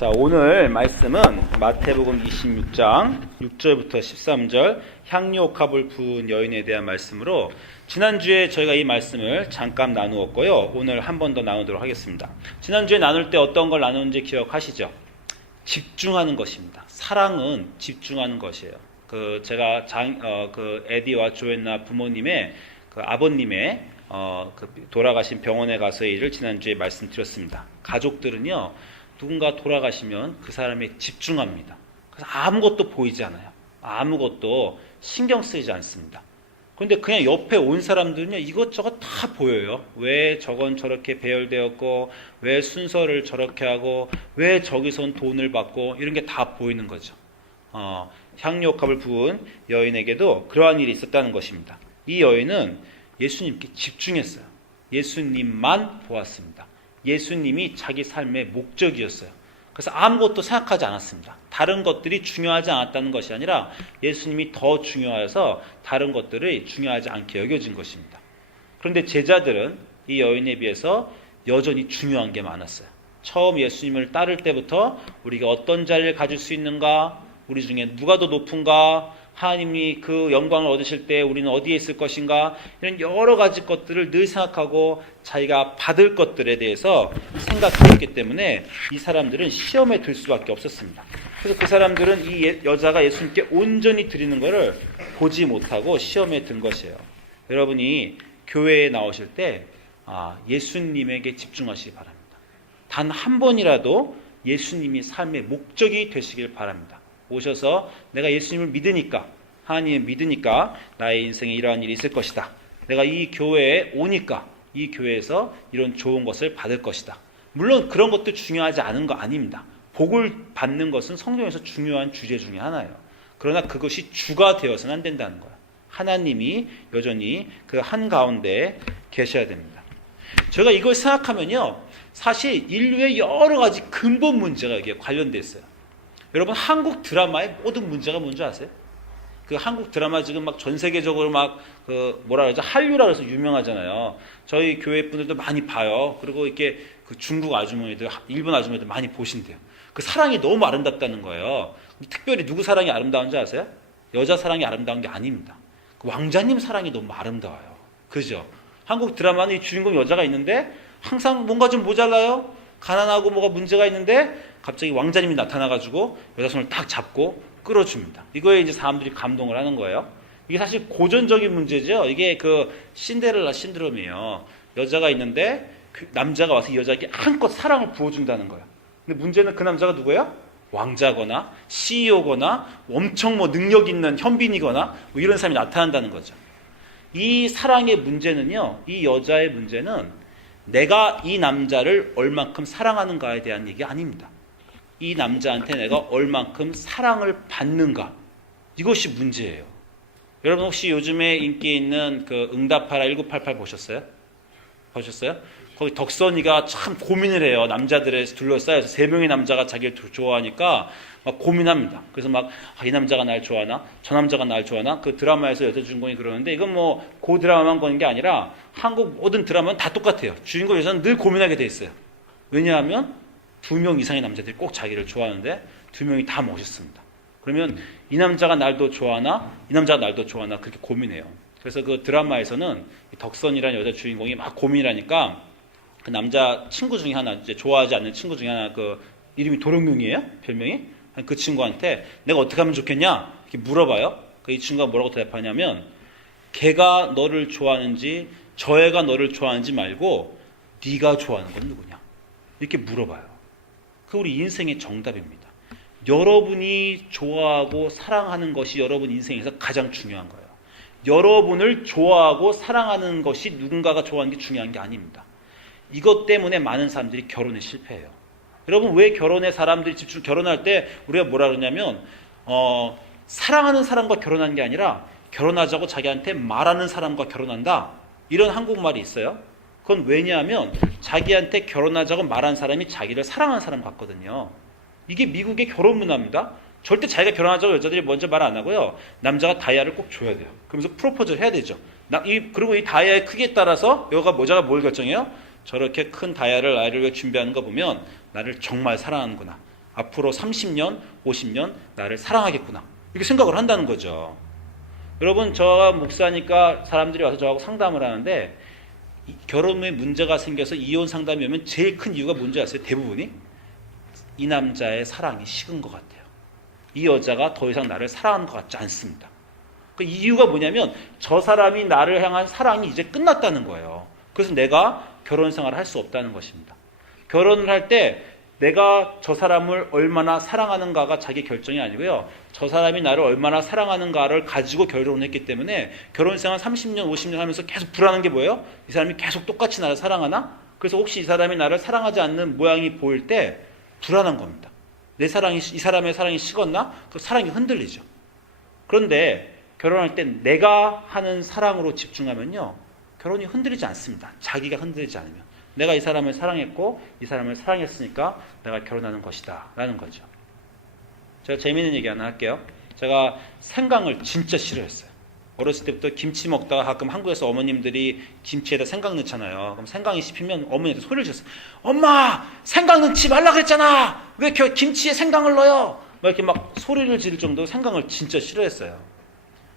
자, 오늘 말씀은 마태복음 26장 6절부터 13절 향유옥합을 부은 여인에 대한 말씀으로 지난주에 저희가 이 말씀을 잠깐 나누었고요. 오늘 한 번 더 나누도록 하겠습니다. 지난주에 나눌 때 어떤 걸 나누는지 기억하시죠? 집중하는 것입니다. 사랑은 집중하는 것이에요. 제가 에디와 조앤나 부모님의 아버님의 돌아가신 병원에 가서의 일을 지난주에 말씀드렸습니다. 가족들은요, 누군가 돌아가시면 그 사람에 집중합니다. 그래서 아무것도 보이지 않아요. 아무것도 신경 쓰이지 않습니다. 그런데 그냥 옆에 온 사람들은요, 이것저것 다 보여요. 왜 저건 저렇게 배열되었고, 왜 순서를 저렇게 하고, 왜 저기선 돈을 받고, 이런 게 다 보이는 거죠. 향유옥합을 부은 여인에게도 그러한 일이 있었다는 것입니다. 이 여인은 예수님께 집중했어요. 예수님만 보았습니다. 예수님이 자기 삶의 목적이었어요. 그래서 아무것도 생각하지 않았습니다. 다른 것들이 중요하지 않았다는 것이 아니라 예수님이 더 중요해서 다른 것들이 중요하지 않게 여겨진 것입니다. 그런데 제자들은 이 여인에 비해서 여전히 중요한 게 많았어요. 처음 예수님을 따를 때부터 우리가 어떤 자리를 가질 수 있는가, 우리 중에 누가 더 높은가, 하나님이 그 영광을 얻으실 때 우리는 어디에 있을 것인가, 이런 여러 가지 것들을 늘 생각하고 자기가 받을 것들에 대해서 생각했기 때문에 이 사람들은 시험에 들 수밖에 없었습니다. 그래서 그 사람들은 이 여자가 예수님께 온전히 드리는 것을 보지 못하고 시험에 든 것이에요. 여러분이 교회에 나오실 때 예수님에게 집중하시기 바랍니다. 단 한 번이라도 예수님이 삶의 목적이 되시길 바랍니다. 오셔서 내가 예수님을 믿으니까, 하나님을 믿으니까 나의 인생에 이러한 일이 있을 것이다. 내가 이 교회에 오니까 이 교회에서 이런 좋은 것을 받을 것이다. 물론 그런 것도 중요하지 않은 거 아닙니다. 복을 받는 것은 성경에서 중요한 주제 중에 하나예요. 그러나 그것이 주가 되어서는 안 된다는 거예요. 하나님이 여전히 그 한가운데 계셔야 됩니다. 제가 이걸 생각하면요, 사실 인류의 여러 가지 근본 문제가 여기에 관련되어 있어요. 여러분, 한국 드라마의 모든 문제가 뭔지 아세요? 그 한국 드라마 지금 막 전 세계적으로 한류라 그래서 유명하잖아요. 저희 교회 분들도 많이 봐요. 그리고 이렇게 그 중국 아주머니들, 일본 아주머니들 많이 보신대요. 그 사랑이 너무 아름답다는 거예요. 특별히 누구 사랑이 아름다운지 아세요? 여자 사랑이 아름다운 게 아닙니다. 그 왕자님 사랑이 너무 아름다워요. 그죠? 한국 드라마는 이 주인공 여자가 있는데 항상 뭔가 좀 모자라요. 가난하고 뭐가 문제가 있는데 갑자기 왕자님이 나타나가지고 여자 손을 딱 잡고 끌어줍니다. 이거에 이제 사람들이 감동을 하는 거예요. 이게 사실 고전적인 문제죠. 이게 그 신데렐라 신드롬이에요. 여자가 있는데 그 남자가 와서 이 여자에게 한껏 사랑을 부어준다는 거예요. 근데 문제는 그 남자가 누구예요? 왕자거나 CEO거나 엄청 능력 있는 현빈이거나 이런 사람이 나타난다는 거죠. 이 사랑의 문제는요, 이 여자의 문제는 내가 이 남자를 얼만큼 사랑하는가에 대한 얘기 아닙니다. 이 남자한테 내가 얼만큼 사랑을 받는가, 이것이 문제예요. 여러분 혹시 요즘에 인기 있는 그 응답하라 1988 보셨어요? 거기 덕선이가 참 고민을 해요. 남자들에 둘러싸여서 3명의 남자가 자기를 좋아하니까 막 고민합니다. 그래서 이 남자가 날 좋아하나? 저 남자가 날 좋아하나? 그 드라마에서 여자 주인공이 그러는데, 이건 그 드라마만 보는 게 아니라 한국 모든 드라마는 다 똑같아요. 주인공 여자는 늘 고민하게 돼 있어요. 왜냐하면 2명 이상의 남자들이 꼭 자기를 좋아하는데 2명이 다 멋있습니다. 그러면 이 남자가 날 더 좋아하나? 이 남자가 날 더 좋아하나? 그렇게 고민해요. 그래서 그 드라마에서는 덕선이라는 여자 주인공이 막 고민하니까 그 남자 친구 중에 하나, 이제 좋아하지 않는 친구 중에 하나, 그 이름이 도령뇽이에요? 별명이? 그 친구한테 내가 어떻게 하면 좋겠냐? 이렇게 물어봐요. 이 친구가 뭐라고 대답하냐면, 걔가 너를 좋아하는지 저 애가 너를 좋아하는지 말고 네가 좋아하는 건 누구냐? 이렇게 물어봐요. 그 우리 인생의 정답입니다. 여러분이 좋아하고 사랑하는 것이 여러분 인생에서 가장 중요한 거예요. 여러분을 좋아하고 사랑하는 것이 누군가가 좋아하는 게 중요한 게 아닙니다. 이것 때문에 많은 사람들이 결혼에 실패해요. 여러분, 왜 결혼에 사람들이 결혼할 때 우리가 뭐라 그러냐면 사랑하는 사람과 결혼하는 게 아니라 결혼하자고 자기한테 말하는 사람과 결혼한다, 이런 한국말이 있어요. 그건 왜냐하면 자기한테 결혼하자고 말한 사람이 자기를 사랑하는 사람 같거든요. 이게 미국의 결혼 문화입니다. 절대 자기가 결혼하자고 여자들이 먼저 말 안 하고요, 남자가 다이아를 꼭 줘야 돼요. 그러면서 프로포즈를 해야 되죠. 그리고 이 다이아의 크기에 따라서 여자가 뭘 결정해요? 저렇게 큰 다이아를 나를 위해 준비하는 거 보면 나를 정말 사랑하는구나, 앞으로 30년, 50년 나를 사랑하겠구나. 이렇게 생각을 한다는 거죠. 여러분, 저 목사니까 사람들이 와서 저하고 상담을 하는데 결혼에 문제가 생겨서 이혼 상담이 오면 제일 큰 이유가 뭔지 아세요? 대부분이 이 남자의 사랑이 식은 것 같아요. 이 여자가 더 이상 나를 사랑하는 것 같지 않습니다. 그 이유가 뭐냐면 저 사람이 나를 향한 사랑이 이제 끝났다는 거예요. 그래서 내가 결혼 생활을 할 수 없다는 것입니다. 결혼을 할 때 내가 저 사람을 얼마나 사랑하는가가 자기 결정이 아니고요. 저 사람이 나를 얼마나 사랑하는가를 가지고 결혼을 했기 때문에 결혼 생활 30년, 50년 하면서 계속 불안한 게 뭐예요? 이 사람이 계속 똑같이 나를 사랑하나? 그래서 혹시 이 사람이 나를 사랑하지 않는 모양이 보일 때 불안한 겁니다. 내 사랑이, 이 사람의 사랑이 식었나? 그 사랑이 흔들리죠. 그런데 결혼할 때 내가 하는 사랑으로 집중하면요. 결혼이 흔들리지 않습니다. 자기가 흔들리지 않으면. 내가 이 사람을 사랑했고 이 사람을 사랑했으니까 내가 결혼하는 것이다 라는 거죠. 제가 재미있는 얘기 하나 할게요. 제가 생강을 진짜 싫어했어요. 어렸을 때부터 김치 먹다가 가끔 한국에서 어머님들이 김치에다 생강 넣잖아요. 그럼 생강이 씹히면 어머니한테 소리를 쳤어요. 엄마! 생강 넣지 말라 그랬잖아! 왜 김치에 생강을 넣어요? 막 이렇게 막 소리를 지를 정도로 생강을 진짜 싫어했어요.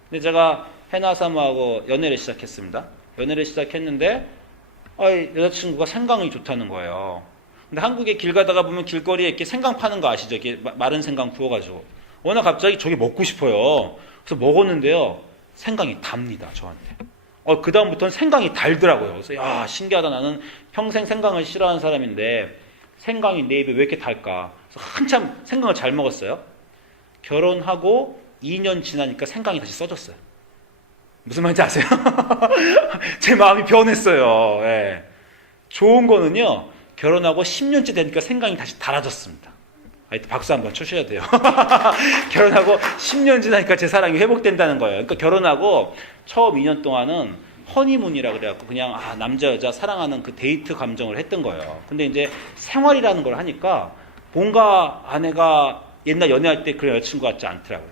근데 제가 해나 사모하고 연애를 시작했습니다. 연애를 시작했는데 여자친구가 생강이 좋다는 거예요. 근데 한국에 길 가다가 보면 길거리에 이렇게 생강 파는 거 아시죠? 이렇게 마른 생강 구워가지고. 어느 날 갑자기 저게 먹고 싶어요. 그래서 먹었는데요. 생강이 답니다, 저한테. 그 다음부터는 생강이 달더라고요. 그래서 야, 신기하다. 나는 평생 생강을 싫어하는 사람인데 생강이 내 입에 왜 이렇게 달까? 그래서 한참 생강을 잘 먹었어요. 결혼하고 2년 지나니까 생강이 다시 써졌어요. 무슨 말인지 아세요? 제 마음이 변했어요. 예. 좋은 거는요, 결혼하고 10년째 되니까 생각이 다시 달아졌습니다. 박수 한번 쳐셔야 돼요. 결혼하고 10년 지나니까 제 사랑이 회복된다는 거예요. 그러니까 결혼하고 처음 2년 동안은 허니문이라 그래갖고 그냥 남자 여자 사랑하는 그 데이트 감정을 했던 거예요. 근데 이제 생활이라는 걸 하니까 뭔가 아내가 옛날 연애할 때 그런 여자친구 같지 않더라고요.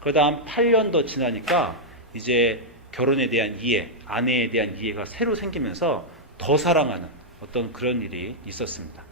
그러다 한 8년 더 지나니까 이제 결혼에 대한 이해, 아내에 대한 이해가 새로 생기면서 더 사랑하는 어떤 그런 일이 있었습니다.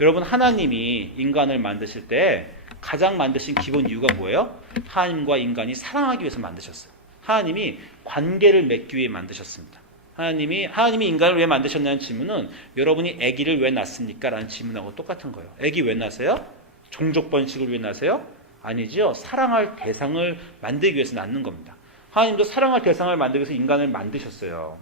여러분, 하나님이 인간을 만드실 때 가장 만드신 기본 이유가 뭐예요? 하나님과 인간이 사랑하기 위해서 만드셨어요. 하나님이 관계를 맺기 위해 만드셨습니다. 하나님이 인간을 왜 만드셨냐는 질문은 여러분이 아기를 왜 낳습니까? 라는 질문하고 똑같은 거예요. 아기 왜 낳으세요? 종족 번식을 위해 낳으세요? 아니죠. 사랑할 대상을 만들기 위해서 낳는 겁니다. 하나님도 사랑할 대상을 만들기 위해서 인간을 만드셨어요.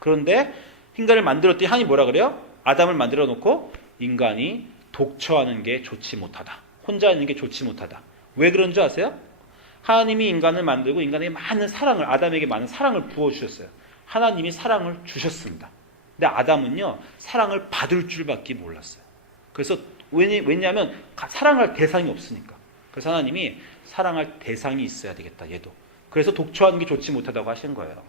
그런데 인간을 만들었더니 하나님이 뭐라 그래요? 아담을 만들어 놓고 인간이 독처하는 게 좋지 못하다. 혼자 있는 게 좋지 못하다. 왜 그런 줄 아세요? 하나님이 인간을 만들고 인간에게 많은 사랑을, 아담에게 많은 사랑을 부어주셨어요. 하나님이 사랑을 주셨습니다. 근데 아담은요, 사랑을 받을 줄밖에 몰랐어요. 그래서 왜냐하면 사랑할 대상이 없으니까. 그래서 하나님이 사랑할 대상이 있어야 되겠다, 얘도. 그래서 독처하는 게 좋지 못하다고 하신 거예요.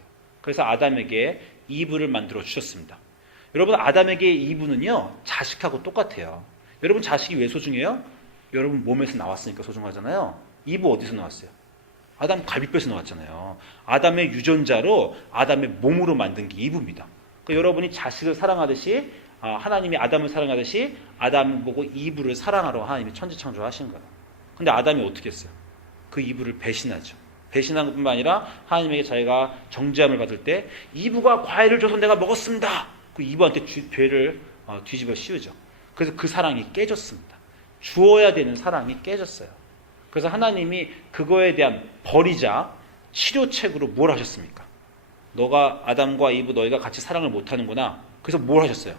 그래서 아담에게 이브를 만들어 주셨습니다. 여러분, 아담에게 이브는요, 자식하고 똑같아요. 여러분, 자식이 왜 소중해요? 여러분 몸에서 나왔으니까 소중하잖아요. 이브 어디서 나왔어요? 아담 갈비뼈에서 나왔잖아요. 아담의 유전자로 아담의 몸으로 만든 게 이브입니다. 그러니까 여러분이 자식을 사랑하듯이 하나님이 아담을 사랑하듯이 아담 보고 이브를 사랑하러 하나님이 천지창조하신 거예요. 근데 아담이 어떻게 했어요? 그 이브를 배신하죠. 배신한 것뿐만 아니라 하나님에게 자기가 정죄함을 받을 때 이브가 과일을 줘서 내가 먹었습니다. 그 이브한테 죄를 뒤집어 씌우죠. 그래서 그 사랑이 깨졌습니다. 주어야 되는 사랑이 깨졌어요. 그래서 하나님이 그거에 대한 벌이자 치료책으로 뭘 하셨습니까? 너가 아담과 이브 너희가 같이 사랑을 못하는구나. 그래서 뭘 하셨어요?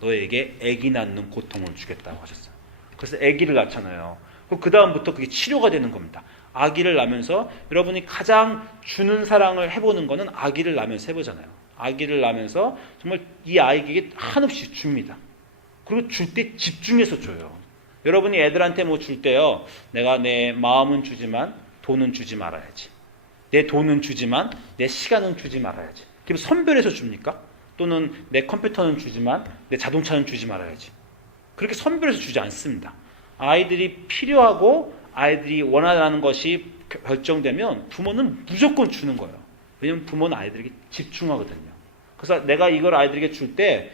너에게 아기 낳는 고통을 주겠다고 하셨어요. 그래서 아기를 낳잖아요. 그 다음부터 그게 치료가 되는 겁니다. 아기를 낳으면서 여러분이 가장 주는 사랑을 해보는 거는 아기를 낳으면서 해보잖아요. 아기를 낳으면서 정말 이 아이에게 한없이 줍니다. 그리고 줄 때 집중해서 줘요. 여러분이 애들한테 뭐 줄 때요, 내가 내 마음은 주지만 돈은 주지 말아야지. 내 돈은 주지만 내 시간은 주지 말아야지. 그럼 선별해서 줍니까? 또는 내 컴퓨터는 주지만 내 자동차는 주지 말아야지. 그렇게 선별해서 주지 않습니다. 아이들이 필요하고 아이들이 원하는 것이 결정되면 부모는 무조건 주는 거예요. 왜냐하면 부모는 아이들에게 집중하거든요. 그래서 내가 이걸 아이들에게 줄 때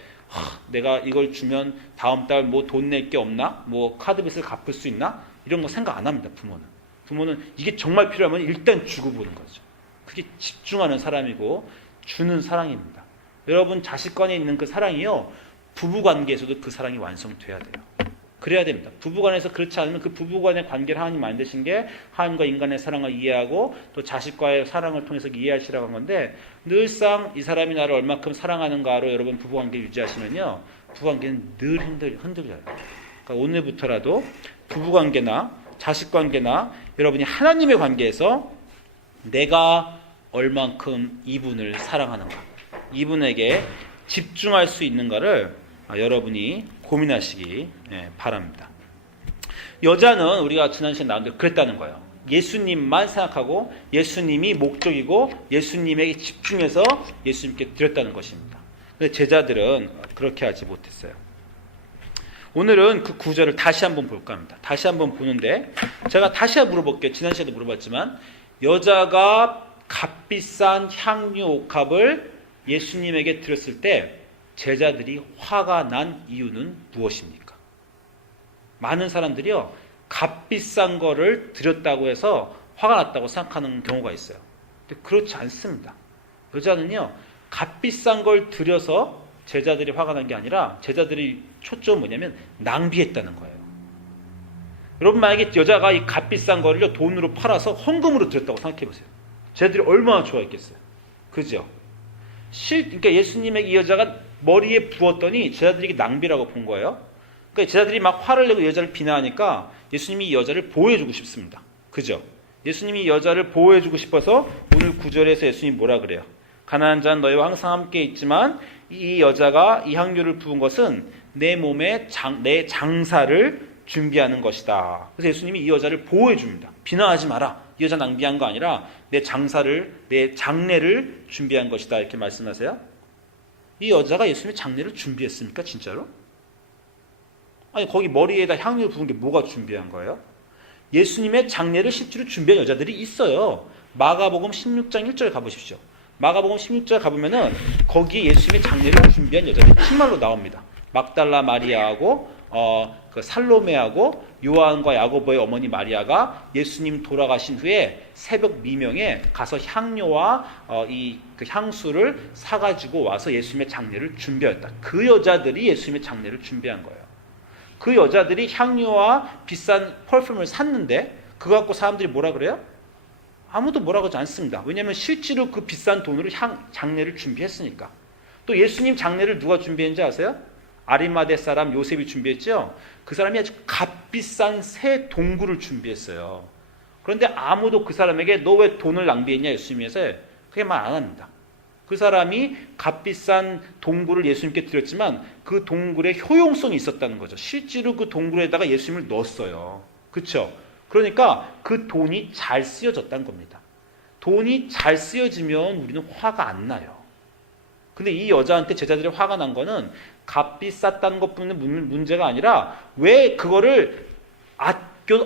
내가 이걸 주면 다음 달 뭐 돈 낼 게 없나? 뭐 카드빚을 갚을 수 있나? 이런 거 생각 안 합니다. 부모는 이게 정말 필요하면 일단 주고 보는 거죠. 그게 집중하는 사람이고 주는 사랑입니다. 여러분 자식 간에 있는 그 사랑이요, 부부관계에서도 그 사랑이 완성돼야 돼요. 그래야 됩니다. 부부간에서 그렇지 않으면 그 부부간의 관계를 하나님 만드신 게 하나님과 인간의 사랑을 이해하고 또 자식과의 사랑을 통해서 이해하시라고 한 건데, 늘상 이 사람이 나를 얼마큼 사랑하는가로 여러분 부부관계 유지하시면요, 부부관계는 늘 흔들려요. 그러니까 오늘부터라도 부부관계나 자식관계나 여러분이 하나님의 관계에서 내가 얼만큼 이분을 사랑하는가, 이분에게 집중할 수 있는가를 여러분이 고민하시기 바랍니다. 여자는 우리가 지난 시간에 나온 대로 그랬다는 거예요. 예수님만 생각하고 예수님이 목적이고 예수님에게 집중해서 예수님께 드렸다는 것입니다. 근데 제자들은 그렇게 하지 못했어요. 오늘은 그 구절을 다시 한번 볼까 합니다. 다시 한번 보는데 제가 다시 물어볼게요. 지난 시간에도 물어봤지만, 여자가 값비싼 향유 옥합을 예수님에게 드렸을 때 제자들이 화가 난 이유는 무엇입니까? 많은 사람들이요, 값비싼 거를 드렸다고 해서 화가 났다고 생각하는 경우가 있어요. 근데 그렇지 않습니다. 여자는요, 값비싼 걸 드려서 제자들이 화가 난 게 아니라 제자들이 초점은 뭐냐면 낭비했다는 거예요. 여러분 만약에 여자가 이 값비싼 거를 돈으로 팔아서 헌금으로 드렸다고 생각해 보세요. 제자들이 얼마나 좋아했겠어요. 그죠? 그러니까 예수님에게 이 여자가 머리에 부었더니 제자들이 낭비라고 본 거예요. 그러니까 제자들이 막 화를 내고 여자를 비난하니까 예수님이 이 여자를 보호해주고 싶습니다. 그죠? 예수님이 이 여자를 보호해주고 싶어서 오늘 9절에서 예수님이 뭐라 그래요? 가난한 자는 너희와 항상 함께 있지만 이 여자가 이 향유를 부은 것은 내 몸에 내 장사를 준비하는 것이다. 그래서 예수님이 이 여자를 보호해 줍니다. 비난하지 마라. 이 여자 낭비한 거 아니라 내 장례를 준비한 것이다. 이렇게 말씀하세요. 이 여자가 예수님의 장례를 준비했습니까? 진짜로? 아니, 거기 머리에다 향유를 부은 게 뭐가 준비한 거예요? 예수님의 장례를 실제로 준비한 여자들이 있어요. 마가복음 16장 1절에 가보십시오. 마가복음 16절 가보면은 거기에 예수님의 장례를 준비한 여자들이 정말로 나옵니다. 막달라 마리아하고 그 살로메하고 요한과 야고보의 어머니 마리아가 예수님 돌아가신 후에 새벽 미명에 가서 향료와 그 향수를 사가지고 와서 예수님의 장례를 준비했다. 그 여자들이 예수님의 장례를 준비한 거예요. 그 여자들이 향료와 비싼 펄퓸을 샀는데 그거 갖고 사람들이 뭐라 그래요? 아무도 뭐라 그러지 않습니다. 왜냐하면 실제로 그 비싼 돈으로 장례를 준비했으니까. 또 예수님 장례를 누가 준비했는지 아세요? 아리마대 사람 요셉이 준비했죠. 그 사람이 아주 값비싼 새 동굴을 준비했어요. 그런데 아무도 그 사람에게 너 왜 돈을 낭비했냐 예수님에서 그게 말 안 합니다. 그 사람이 값비싼 동굴을 예수님께 드렸지만 그 동굴에 효용성이 있었다는 거죠. 실제로 그 동굴에다가 예수님을 넣었어요. 그렇죠? 그러니까 그 돈이 잘 쓰여졌다는 겁니다. 돈이 잘 쓰여지면 우리는 화가 안 나요. 근데 이 여자한테 제자들이 화가 난 거는 값이 쌌다는 것뿐인 문제가 아니라 왜 그거를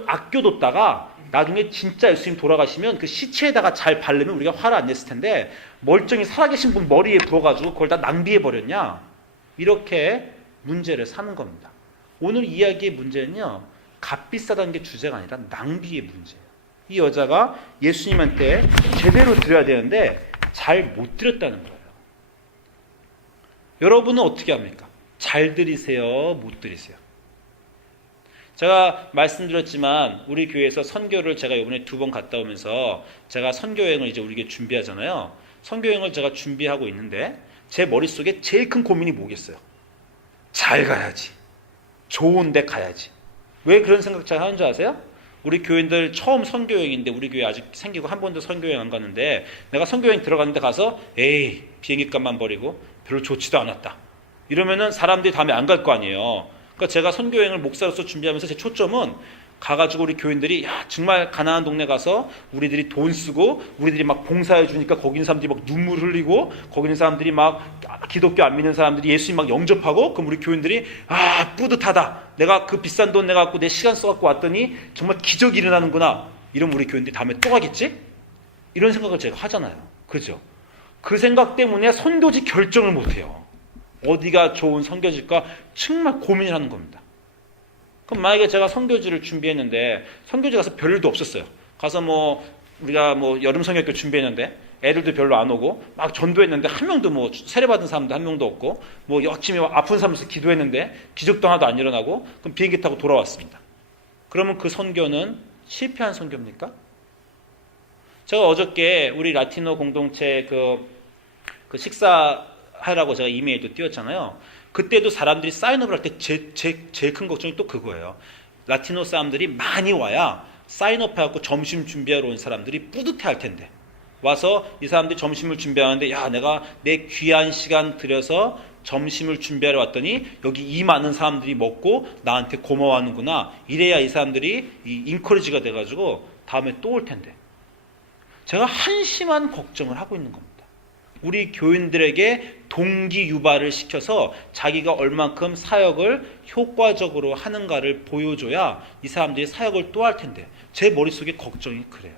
아껴뒀다가 나중에 진짜 예수님 돌아가시면 그 시체에다가 잘 바르면 우리가 화를 안 냈을 텐데 멀쩡히 살아계신 분 머리에 부어가지고 그걸 다 낭비해버렸냐, 이렇게 문제를 삼은 겁니다. 오늘 이야기의 문제는요, 값비싸다는 게 주제가 아니라 낭비의 문제예요. 이 여자가 예수님한테 제대로 드려야 되는데 잘 못 드렸다는 거예요. 여러분은 어떻게 합니까? 잘 드리세요? 못 드리세요? 제가 말씀드렸지만 우리 교회에서 선교를 제가 이번에 2번 갔다 오면서 제가 선교여행을 이제 우리 교회 준비하잖아요. 선교여행을 제가 준비하고 있는데 제 머릿속에 제일 큰 고민이 뭐겠어요? 잘 가야지. 좋은 데 가야지. 왜 그런 생각 잘 하는 줄 아세요? 우리 교인들 처음 선교여행인데 우리 교회 아직 생기고 한 번도 선교여행 안 갔는데 내가 선교여행 들어갔는데 가서 에이 비행기값만 버리고 별로 좋지도 않았다. 이러면은 사람들이 다음에 안 갈 거 아니에요. 그러니까 제가 선교여행을 목사로서 준비하면서 제 초점은 가가지고 우리 교인들이 야 정말 가난한 동네 가서 우리들이 돈 쓰고 우리들이 막 봉사해 주니까 거기 있는 사람들이 막 눈물 흘리고 거기 있는 사람들이 막 기독교 안 믿는 사람들이 예수님 막 영접하고 그럼 우리 교인들이 아 뿌듯하다. 내가 그 비싼 돈 내가 갖고 내 시간 써갖고 왔더니 정말 기적이 일어나는구나. 이러면 우리 교인들이 다음에 또 가겠지? 이런 생각을 제가 하잖아요. 그죠? 그 생각 때문에 선교지 결정을 못해요. 어디가 좋은 선교지일까 정말 고민을 하는 겁니다. 그럼 만약에 제가 선교지를 준비했는데 선교지 가서 별일도 없었어요. 가서 우리가 여름 성경학교 준비했는데 애들도 별로 안 오고 막 전도했는데 한 명도 세례받은 사람도 한 명도 없고 열심히 아픈 사람에서 기도했는데 기적도 하나도 안 일어나고 그럼 비행기 타고 돌아왔습니다. 그러면 그 선교는 실패한 선교입니까? 제가 어저께 우리 라티노 공동체 그 식사하라고 제가 이메일도 띄웠잖아요. 그때도 사람들이 사인업을 할 때 제일 큰 걱정이 또 그거예요. 라티노 사람들이 많이 와야 사인업 해갖고 점심 준비하러 온 사람들이 뿌듯해 할 텐데 와서 이 사람들이 점심을 준비하는데 야 내가 내 귀한 시간 들여서 점심을 준비하러 왔더니 여기 이 많은 사람들이 먹고 나한테 고마워하는구나. 이래야 이 사람들이 이 인커리지가 돼가지고 다음에 또 올 텐데 제가 한심한 걱정을 하고 있는 겁니다. 우리 교인들에게 동기 유발을 시켜서 자기가 얼만큼 사역을 효과적으로 하는가를 보여줘야 이 사람들이 사역을 또 할 텐데 제 머릿속에 걱정이 그래요.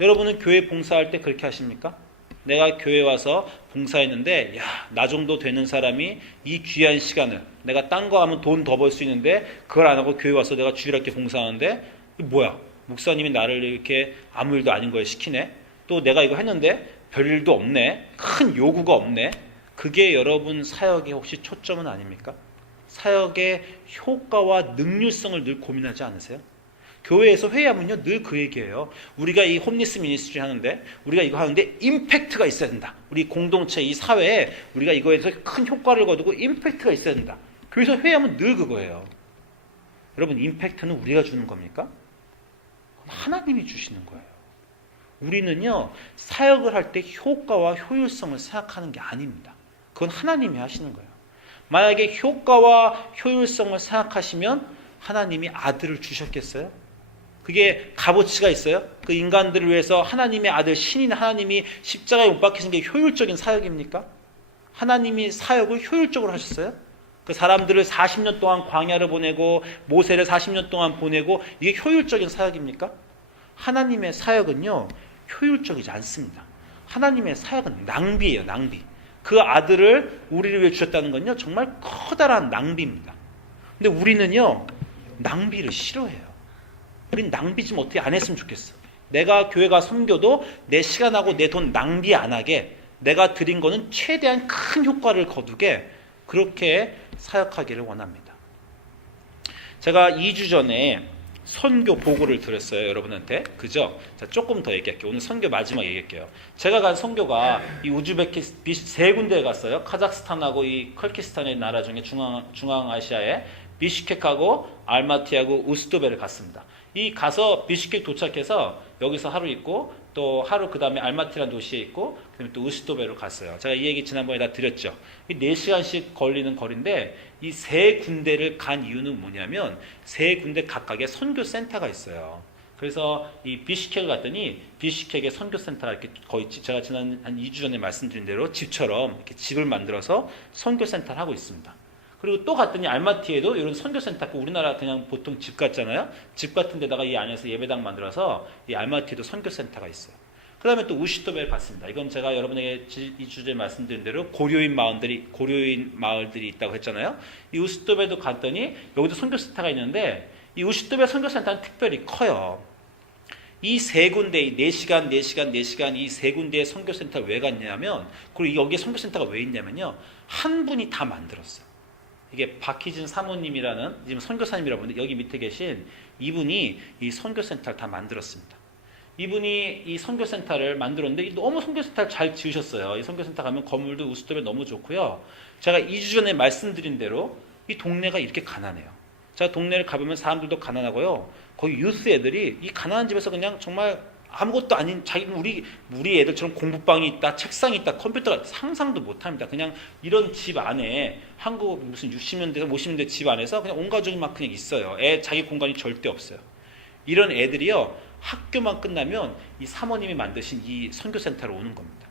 여러분은 교회 봉사할 때 그렇게 하십니까? 내가 교회 와서 봉사했는데 나 정도 되는 사람이 이 귀한 시간을 내가 딴 거 하면 돈 더 벌 수 있는데 그걸 안 하고 교회 와서 내가 주일학교 봉사하는데 뭐야 목사님이 나를 이렇게 아무 일도 아닌 거에 시키네. 또 내가 이거 했는데 별일도 없네. 큰 요구가 없네. 그게 여러분 사역의 혹시 초점은 아닙니까? 사역의 효과와 능률성을 늘 고민하지 않으세요? 교회에서 회의하면요 늘 그 얘기예요. 우리가 이 홈리스 미니스트리 하는데 우리가 이거 하는데 임팩트가 있어야 된다. 우리 공동체 이 사회에 우리가 이거에서 큰 효과를 거두고 임팩트가 있어야 된다. 교회에서 회의하면 늘 그거예요. 여러분 임팩트는 우리가 주는 겁니까? 하나님이 주시는 거예요. 우리는요 사역을 할 때 효과와 효율성을 생각하는 게 아닙니다. 그건 하나님이 하시는 거예요. 만약에 효과와 효율성을 생각하시면 하나님이 아들을 주셨겠어요? 그게 값어치가 있어요? 그 인간들을 위해서 하나님의 아들 신인 하나님이 십자가에 못 박히신 게 효율적인 사역입니까? 하나님이 사역을 효율적으로 하셨어요? 그 사람들을 40년 동안 광야를 보내고 모세를 40년 동안 보내고 이게 효율적인 사역입니까? 하나님의 사역은요 효율적이지 않습니다. 하나님의 사역은 낭비예요. 낭비. 그 아들을 우리를 위해 주셨다는 건요 정말 커다란 낭비입니다. 근데 우리는요 낭비를 싫어해요. 우린 낭비 좀 어떻게 안 했으면 좋겠어. 내가 교회 가 섬겨도 내 시간하고 내 돈 낭비 안 하게 내가 드린 거는 최대한 큰 효과를 거두게 그렇게 사역하기를 원합니다. 제가 2주 전에 선교 보고를 드렸어요. 여러분한테. 그죠? 자, 조금 더 얘기할게요. 오늘 선교 마지막 얘기할게요. 제가 간 선교가 이 우즈베키스탄 세 군데에 갔어요. 카자흐스탄하고 이 컬키스탄의 나라 중에 중앙아시아에 비슈케크하고 알마티하고 우스토베를 갔습니다. 이 가서 비슈케크 도착해서 여기서 하루 있고 또 하루 그 다음에 알마티라는 도시에 있고 그다음에 또 우스토베로 갔어요. 제가 이 얘기 지난번에 다 드렸죠. 이 4시간씩 걸리는 거리인데 이 세 군데를 간 이유는 뭐냐면 세 군데 각각의 선교센터가 있어요. 그래서 이 비슈케크 갔더니 비슈케크의 선교센터가 이렇게 거의 제가 지난 한 2주 전에 말씀드린 대로 집처럼 이렇게 집을 만들어서 선교센터를 하고 있습니다. 그리고 또 갔더니 알마티에도 이런 선교센터, 우리나라 그냥 보통 집 같잖아요. 집 같은 데다가 이 안에서 예배당 만들어서 이 알마티에도 선교센터가 있어요. 그 다음에 또 우시토베를 봤습니다. 이건 제가 여러분에게 이 주제에 말씀드린 대로 고려인 마을들이 있다고 했잖아요. 이 우시토베도 갔더니 여기도 선교센터가 있는데 이 우시토베 선교센터는 특별히 커요. 이 세 군데, 4시간 이 세 군데의 선교센터를 왜 갔냐면, 그리고 여기에 선교센터가 왜 있냐면요. 한 분이 다 만들었어요. 이게 박희진 사모님이라는 지금 선교사님이라고 하는데 여기 밑에 계신 이분이 이 선교센터를 다 만들었습니다. 이분이 이 선교센터를 만들었는데 너무 선교센터를 잘 지으셨어요. 이 선교센터 가면 건물도 우스톱에 너무 좋고요. 제가 2주 전에 말씀드린 대로 이 동네가 이렇게 가난해요. 제가 동네를 가보면 사람들도 가난하고요. 거기 유스 애들이 이 가난한 집에서 그냥 정말 아무것도 아닌 우리 애들처럼 공부방이 있다, 책상이 있다, 컴퓨터가 상상도 못합니다. 그냥 이런 집 안에 한국 무슨 60년대, 50년대 집 안에서 그냥 온 가족이 막 그냥 있어요. 자기 공간이 절대 없어요. 이런 애들이요 학교만 끝나면 이 사모님이 만드신 이 선교센터로 오는 겁니다.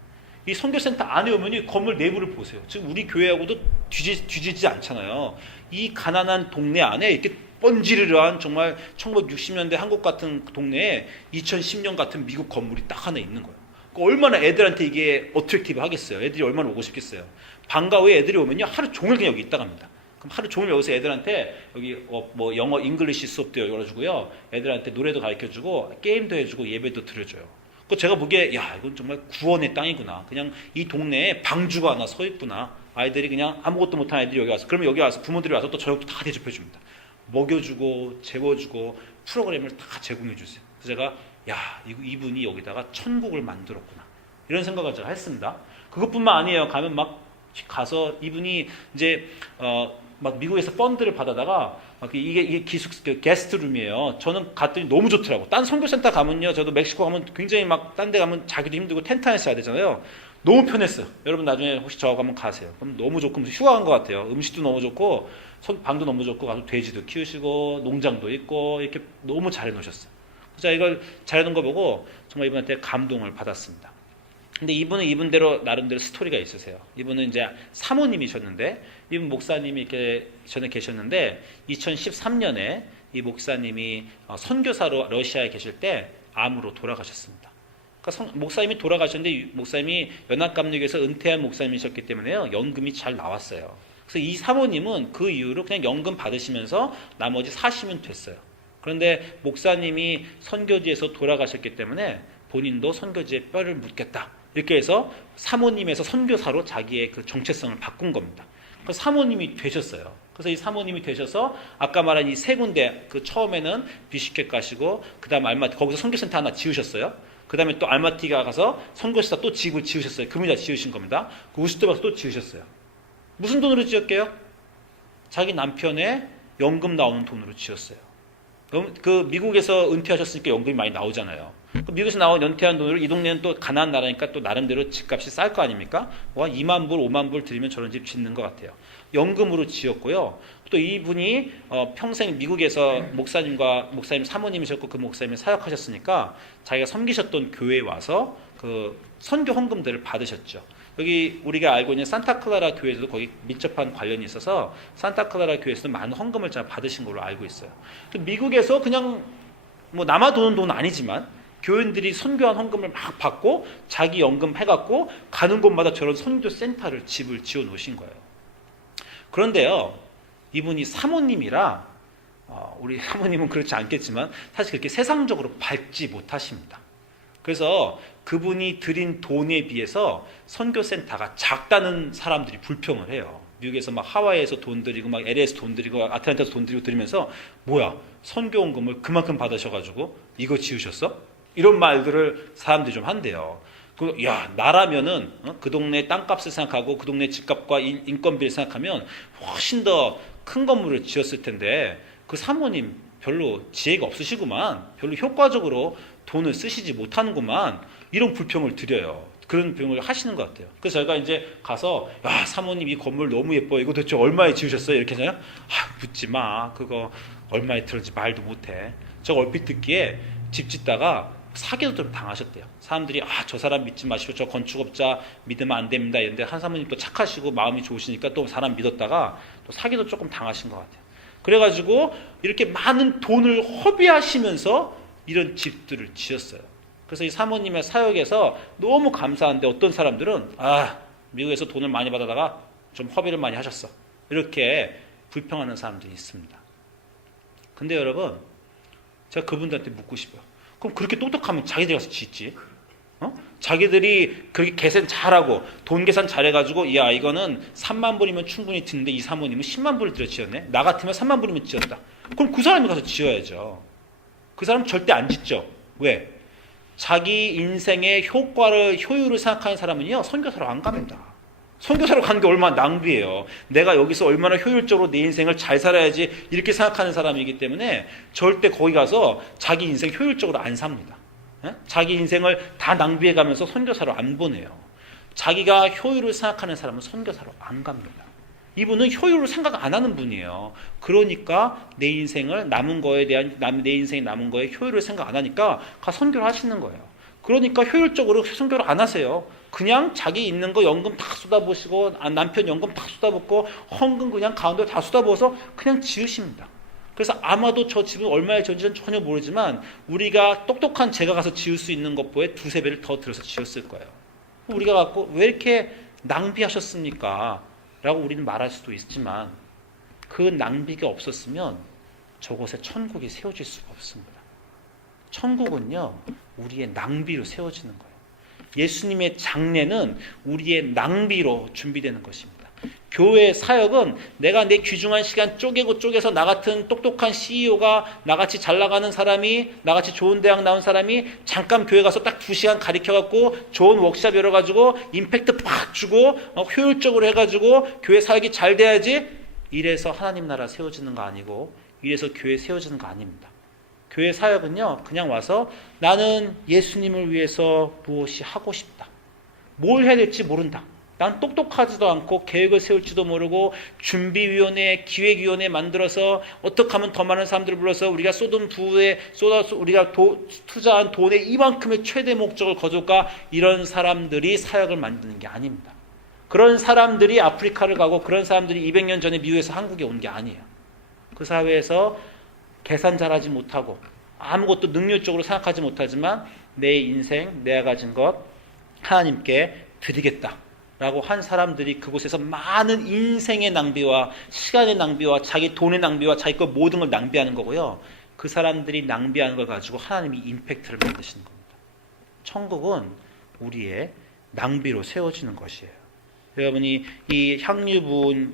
이 선교센터 안에 오면 이 건물 내부를 보세요. 지금 우리 교회하고도 뒤지지 않잖아요. 이 가난한 동네 안에 이렇게 번지르르한 정말 1960년대 한국 같은 동네에 2010년 같은 미국 건물이 딱 하나 있는 거예요. 그러니까 얼마나 애들한테 이게 어트랙티브 하겠어요. 애들이 얼마나 오고 싶겠어요. 방과 후에 애들이 오면요 하루 종일 그냥 여기 있다 갑니다. 그럼 하루 종일 여기서 애들한테 여기 뭐 영어 잉글리시 수업도 열어주고요, 애들한테 노래도 가르쳐주고 게임도 해주고 예배도 드려줘요. 그 제가 보기에 야 이건 정말 구원의 땅이구나. 그냥 이 동네에 방주가 하나 서 있구나. 아이들이 그냥 아무것도 못한 아이들이 여기 와서, 그러면 여기 와서 부모들이 와서 또 저녁도 다 대접해 줍니다. 먹여주고 재워주고 프로그램을 다 제공해 주세요. 그래서 제가 야 이분이 여기다가 천국을 만들었구나 이런 생각을 제가 했습니다. 그것뿐만 아니에요. 가면 막 가서 이분이 이제 막 미국에서 펀드를 받아다가 이게 기숙 게스트룸이에요. 저는 갔더니 너무 좋더라고. 딴 선교센터 가면요, 저도 멕시코 가면 굉장히 막 딴 데 가면 자기도 힘들고 텐트 안에서 자야 되잖아요. 너무 편했어요. 여러분 나중에 혹시 저 가면 가세요. 그럼 너무 좋고 휴가 간 것 같아요. 음식도 너무 좋고 방도 너무 좋고 가서 돼지도 키우시고 농장도 있고 이렇게 너무 잘 해놓으셨어요. 그래서 이걸 잘 해놓은 거 보고 정말 이분한테 감동을 받았습니다. 근데 이분은 이분대로 나름대로 스토리가 있으세요. 이분은 이제 사모님이셨는데, 이분 목사님이 이렇게 전에 계셨는데 2013년에 이 목사님이 선교사로 러시아에 계실 때 암으로 돌아가셨습니다. 그러니까 목사님이 돌아가셨는데 목사님이 연합감리교에서 은퇴한 목사님이셨기 때문에요, 연금이 잘 나왔어요. 그래서 이 사모님은 그 이후로 그냥 연금 받으시면서 나머지 사시면 됐어요. 그런데 목사님이 선교지에서 돌아가셨기 때문에 본인도 선교지에 뼈를 묻겠다, 이렇게 해서 사모님에서 선교사로 자기의 그 정체성을 바꾼 겁니다. 그래서 사모님이 되셨어요. 그래서 이 사모님이 되셔서 아까 말한 이 세 군데, 그 처음에는 비슈켓 가시고 그 다음 알마티, 거기서 선교센터 하나 지으셨어요. 그 다음에 또 알마티가 가서 선교센터 또 집을 지으셨어요. 그분이 다 지으신 겁니다. 그 우스트 가서 또 지으셨어요. 무슨 돈으로 지었게요? 자기 남편의 연금 나오는 돈으로 지었어요. 그 미국에서 은퇴하셨으니까 연금이 많이 나오잖아요. 미국에서 나온 연퇴한 돈으로, 이 동네는 또 가난한 나라니까 또 나름대로 집값이 쌀 거 아닙니까? 2만 불, 5만 불 들이면 저런 집 짓는 것 같아요. 연금으로 지었고요. 또 이분이 평생 미국에서 목사님 사모님이셨고 그 목사님이 사역하셨으니까 자기가 섬기셨던 교회에 와서 그 선교 헌금들을 받으셨죠. 여기 우리가 알고 있는 산타클라라 교회에서도 거기 밀접한 관련이 있어서 산타클라라 교회에서도 많은 헌금을 잘 받으신 걸로 알고 있어요. 미국에서 그냥 뭐 남아 도는 돈 아니지만 교인들이 선교한 헌금을 막 받고 자기 연금 해갖고 가는 곳마다 저런 선교 센터를, 집을 지어 놓으신 거예요. 그런데요, 이분이 사모님이라 우리 사모님은 그렇지 않겠지만 사실 그렇게 세상적으로 밝지 못하십니다. 그래서 그분이 드린 돈에 비해서 선교센터가 작다는 사람들이 불평을 해요. 미국에서 막 하와이에서 돈 들이고 막 LA에서 돈 들이고 아틀란타에서 돈 들이고 들으면서 뭐야, 선교원금을 그만큼 받으셔가지고 이거 지으셨어? 이런 말들을 사람들이 좀 한대요. 야, 나라면은 그 동네 땅값을 생각하고 그 동네 집값과 인건비를 생각하면 훨씬 더 큰 건물을 지었을 텐데 그 사모님 별로 지혜가 없으시구만, 별로 효과적으로 돈을 쓰시지 못하는구만, 이런 불평을 드려요. 그런 불평을 하시는 것 같아요. 그래서 저희가 이제 가서 야, 사모님 이 건물 너무 예뻐, 이거 도대체 얼마에 지으셨어요? 이렇게 하잖아요. 묻지 마, 그거 얼마에 들었는지 말도 못해. 저 얼핏 듣기에 집 짓다가 사기도 좀 당하셨대요. 사람들이 저 사람 믿지 마시고 저 건축업자 믿으면 안 됩니다 이런데, 한 사모님 또 착하시고 마음이 좋으시니까 또 사람 믿었다가 또 사기도 조금 당하신 것 같아요. 그래가지고 이렇게 많은 돈을 허비하시면서 이런 집들을 지었어요. 그래서 이 사모님의 사역에서 너무 감사한데 어떤 사람들은 미국에서 돈을 많이 받아다가 좀 허비를 많이 하셨어, 이렇게 불평하는 사람들이 있습니다. 근데 여러분, 제가 그분들한테 묻고 싶어요. 그럼 그렇게 똑똑하면 자기들이 가서 짓지. 자기들이 그렇게 계산 잘하고 돈 계산 잘해가지고 야, 이거는 3만 불이면 충분히 드는데 이 사모님은 10만 불을 들여 지었네. 나 같으면 3만 불이면 지었다. 그럼 그 사람이 가서 지어야죠. 그 사람 절대 안 짓죠. 왜? 자기 인생의 효율을 생각하는 사람은요, 선교사로 안 갑니다. 선교사로 가는 게 얼마나 낭비예요. 내가 여기서 얼마나 효율적으로 내 인생을 잘 살아야지, 이렇게 생각하는 사람이기 때문에 절대 거기 가서 자기 인생 효율적으로 안 삽니다. 자기 인생을 다 낭비해가면서 선교사로 안 보내요. 자기가 효율을 생각하는 사람은 선교사로 안 갑니다. 이분은 효율을 생각 안 하는 분이에요. 그러니까 내 인생을 남은 거에 대한, 내 인생이 남은 거에 효율을 생각 안 하니까 가 선교를 하시는 거예요. 그러니까 효율적으로 선교를 안 하세요. 그냥 자기 있는 거 연금 다 쏟아부으시고 남편 연금 다 쏟아붓고 헌금 그냥 가운데 다 쏟아부어서 그냥 지으십니다. 그래서 아마도 저 집은 얼마에 지었는지는 전혀 모르지만 우리가 똑똑한 제가 가서 지을 수 있는 것보다 두세 배를 더 들여서 지었을 거예요. 우리가 갖고 왜 이렇게 낭비하셨습니까? 라고 우리는 말할 수도 있지만 그 낭비가 없었으면 저곳에 천국이 세워질 수가 없습니다. 천국은요, 우리의 낭비로 세워지는 거예요. 예수님의 장례는 우리의 낭비로 준비되는 것입니다. 교회의 사역은 내가 내 귀중한 시간 쪼개서 나 같은 똑똑한 CEO가 나같이 잘 나가는 사람이 나같이 좋은 대학 나온 사람이 잠깐 교회 가서 딱 2시간 가르쳐갖고 좋은 워크숍 열어가지고 임팩트 팍 주고 효율적으로 해가지고 교회 사역이 잘 돼야지 이래서 하나님 나라 세워지는 거 아니고 이래서 교회 세워지는 거 아닙니다. 교회 사역은요, 그냥 와서 나는 예수님을 위해서 무엇이 하고 싶다. 뭘 해야 될지 모른다. 난 똑똑하지도 않고 계획을 세울지도 모르고 준비위원회, 기획위원회 만들어서 어떻게 하면 더 많은 사람들을 불러서 우리가 쏟은 부에 쏟아서 우리가 투자한 돈의 이만큼의 최대 목적을 거둘까, 이런 사람들이 사역을 만드는 게 아닙니다. 그런 사람들이 아프리카를 가고 그런 사람들이 200년 전에 미국에서 한국에 온 게 아니에요. 그 사회에서 계산 잘하지 못하고 아무것도 능률적으로 생각하지 못하지만 내 인생, 내가 가진 것 하나님께 드리겠다 라고 한 사람들이 그곳에서 많은 인생의 낭비와 시간의 낭비와 자기 돈의 낭비와 자기 것 모든 걸 낭비하는 거고요. 그 사람들이 낭비하는 걸 가지고 하나님이 임팩트를 만드시는 겁니다. 천국은 우리의 낭비로 세워지는 것이에요. 여러분이 이 향유부은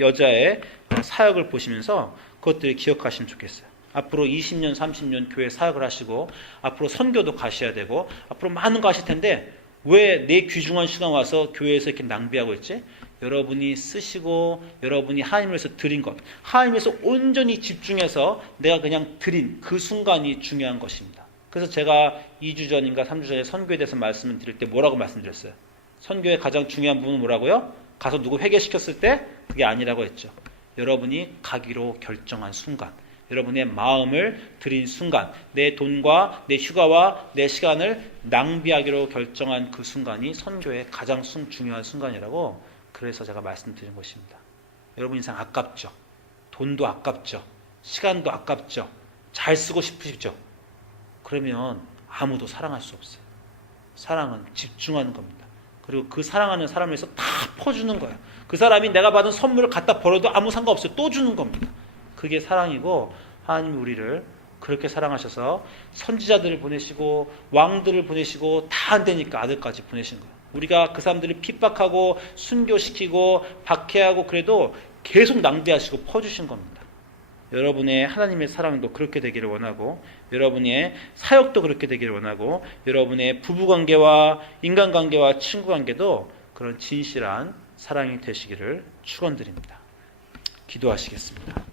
여자의 사역을 보시면서 그것들을 기억하시면 좋겠어요. 앞으로 20년, 30년 교회 사역을 하시고 앞으로 선교도 가셔야 되고 앞으로 많은 거 하실 텐데 왜 내 귀중한 시간 와서 교회에서 이렇게 낭비하고 있지? 여러분이 쓰시고 여러분이 하나님을 위해서 드린 것, 하나님에서 온전히 집중해서 내가 그냥 드린 그 순간이 중요한 것입니다. 그래서 제가 2주 전인가 3주 전에 선교에 대해서 말씀을 드릴 때 뭐라고 말씀드렸어요? 선교의 가장 중요한 부분은 뭐라고요? 가서 누구 회개시켰을 때 그게 아니라고 했죠. 여러분이 가기로 결정한 순간, 여러분의 마음을 드린 순간, 내 돈과 내 휴가와 내 시간을 낭비하기로 결정한 그 순간이 선교의 가장 중요한 순간이라고, 그래서 제가 말씀드린 것입니다. 여러분 인생 아깝죠? 돈도 아깝죠? 시간도 아깝죠? 잘 쓰고 싶으시죠? 그러면 아무도 사랑할 수 없어요. 사랑은 집중하는 겁니다. 그리고 그 사랑하는 사람을 위해서 다 퍼주는 거예요. 그 사람이 내가 받은 선물을 갖다 버려도 아무 상관없어요. 또 주는 겁니다. 그게 사랑이고, 하나님이 우리를 그렇게 사랑하셔서 선지자들을 보내시고 왕들을 보내시고 다 안 되니까 아들까지 보내신 거예요. 우리가 그 사람들을 핍박하고 순교시키고 박해하고 그래도 계속 낭비하시고 퍼주신 겁니다. 여러분의 하나님의 사랑도 그렇게 되기를 원하고, 여러분의 사역도 그렇게 되기를 원하고, 여러분의 부부관계와 인간관계와 친구관계도 그런 진실한 사랑이 되시기를 축원드립니다. 기도하시겠습니다.